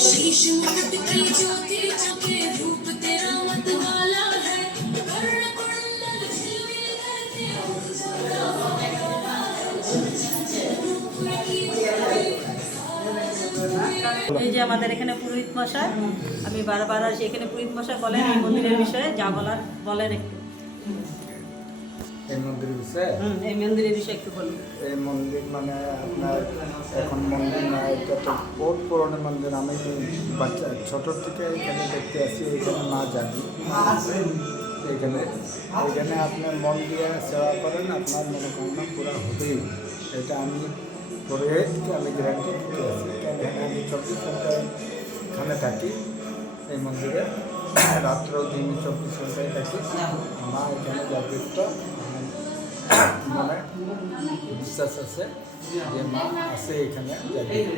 शीश मुकुट की ज्योति के रूप तेरा मतवाला है, कर्ण कुंडल झिलमिल करके এই যে আমাদের এখানে পুরোহিত মশাই, আমি বারবার আসি এখানে। পুরোহিত মশাই বলেন এই মন্দিরের বিষয়ে যা বলার বলেন একটু। এই মন্দিরের বিষয়ে এই মন্দিরের বিষয়ে একটু বলুন। এই মন্দির মানে আপনার এখন মন্দির না, এটা তো বহুত পুরনো মন্দির। আমি বাচ্চা ছোটোর থেকে এখানে দেখতে আসি, এখানে মা জানি এখানে এখানে আপনার মন দিয়ে সেবা করেন, আপনার মনোকামনা পুরো হবেই। এটা আমি করে আমি গ্যারান্টি দিতে আসি, কেন আমি 24 ঘন্টা এখানে থাকি এই মন্দিরে, রাত্র দিন 24 ঘন্টায় থাকি। মা এখানে জাগৃত, মনে বিশ্বাস আছে যে মা আছে এখানে জাগৃত।